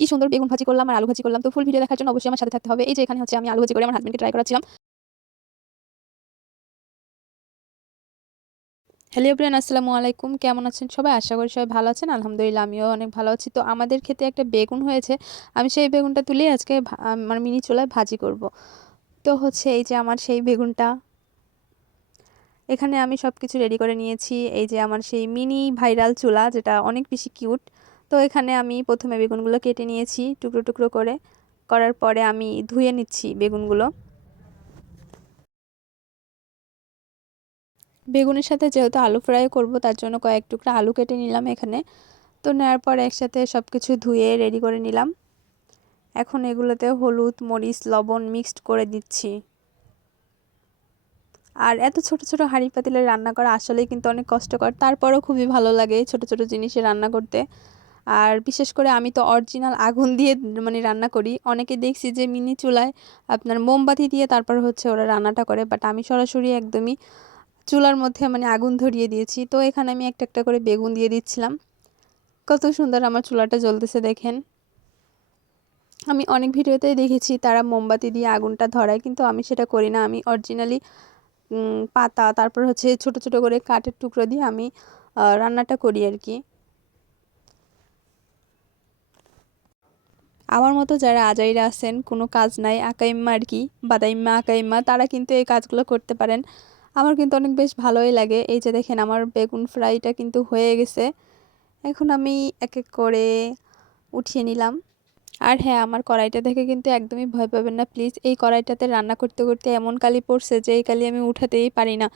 কি সুন্দর বেগুন ভাজি করলাম আর আলু ভাজি করলাম। তো ফুল ভিডিও দেখার জন্য অবশ্যই আমার সাথে থাকতে হবে। এই যে এখানে হচ্ছে আমি আলু ভাজি করে আমার হাসব্যান্ডকে ট্রাই করাচ্ছিলাম। হ্যালো এভরিওয়ান, আসসালামু আলাইকুম। কেমন আছেন সবাই? আশা করি সবাই ভালো আছেন। আলহামদুলিল্লাহ আমিও অনেক ভালো আছি। তো আমাদের ক্ষেতে একটা বেগুন হয়েছে। আমি সেই বেগুনটা তুলেই আজকে আমার মিনি চুলায় ভাজি করব। তো হচ্ছে এই যে আমার সেই বেগুনটা, এখানে আমি সবকিছু রেডি করে নিয়েছি। এই যে আমার সেই মিনি ভাইরাল চুলা, যেটা অনেক বেশি কিউট। তো এখানে আমি প্রথমে বেগুনগুলো কেটে নিয়েছি টুকরো টুকরো করে। করার পরে আমি ধুয়ে নিচ্ছি বেগুনগুলো। বেগুনের সাথে যেহেতু আলু ফ্রাই করব, তার জন্য কয়েক টুকরা আলু কেটে নিলাম এখানে। তো নেওয়ার পর একসাথে সব কিছু ধুয়ে রেডি করে নিলাম। এখন এগুলোতে হলুদ, মরিচ, লবণ মিক্সড করে দিচ্ছি। আর এত ছোট ছোট হাঁড়ি পাতিলে রান্না করা আসলেই কিন্তু অনেক কষ্টকর, তারপরেও খুবই ভালো লাগে ছোট ছোট জিনিসে রান্না করতে। আর বিশেষ করে আমি তো অরিজিনাল আগুন দিয়ে মানে রান্না করি। অনেকে দেখছি যে মিনি চুলায় আপনার মোমবাতি দিয়ে তারপর হচ্ছে ওরা রান্নাটা করে, বাট আমি সরাসরি একদমই চুলার মধ্যে মানে আগুন ধরিয়ে দিয়েছি। তো এখানে আমি একটা একটা করে বেগুন দিয়ে দিচ্ছিলাম। কত সুন্দর আমার চুলাটা জ্বলতেছে দেখেন। আমি অনেক ভিডিওতেই দেখেছি তারা মোমবাতি দিয়ে আগুনটা ধরায়, কিন্তু আমি সেটা করি না। আমি অরিজিনালি পাতা, তারপর হচ্ছে ছোট ছোট করে কাঠের টুকরো দিয়ে আমি রান্নাটা করি আর কি। আমার মতো যারা আজাইরা আছেন, কোনো কাজ নাই, আকাইম্মা আর কি, বাদাইম্মা আকাইম্মা, তারা কিন্তু এই কাজগুলো করতে পারেন। আমার কিন্তু অনেক বেশ ভালোই লাগে। এই যে দেখেন আমার বেগুন ফ্রাইটা কিন্তু হয়ে গেছে। এখন আমি এক এক করে উঠিয়ে নিলাম। আর হ্যাঁ, আমার কড়াইটা দেখে কিন্তু একদমই ভয় পাবেন না প্লিজ। এই কড়াইটাতে রান্না করতে করতে এমন কালি পড়ছে যে এই কালি আমি উঠাতেই পারি না।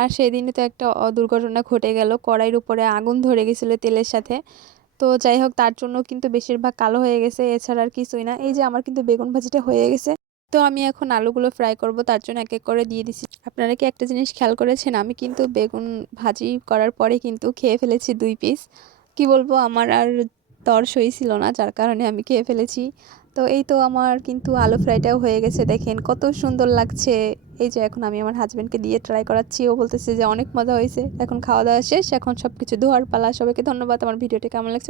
আর সেই দিনে তো একটা দুর্ঘটনা ঘটে গেল, কড়াইয়ের উপরে আগুন ধরে গেছিলো তেলের সাথে। তো যাই হোক, তার জন্য কিন্তু বেশিরভাগ কালো হয়ে গেছে, এছাড়া আর কিছুই না। এই যে আমার কিন্তু বেগুন ভাজিটা হয়ে গেছে। তো আমি এখন আলুগুলো ফ্রাই করব, তার জন্য এক এক করে দিয়ে দিছি। আপনারা কি একটা জিনিস খেয়াল করেছেন, আমি কিন্তু বেগুন ভাজি করার পরে কিন্তু খেয়ে ফেলেছি 2 পিস। কি বলবো, আমার আর তর সই ছিল না, যার কারণে আমি খেয়ে ফেলেছি। তো এই তো আমার কিন্তু আলু ফ্রাইটাও হয়ে গেছে, দেখেন কত সুন্দর লাগছে। এই যে এখন আমি আমার হাজবেন্ডকে দিয়ে ট্রাই করাচ্ছি, ও বলতেছে যে অনেক মজা হয়েছে। এখন খাওয়া দাওয়া শেষ, এখন সবকিছু ধোয়ার পালা। সবাইকে ধন্যবাদ। আমার ভিডিওটি কেমন লাগছে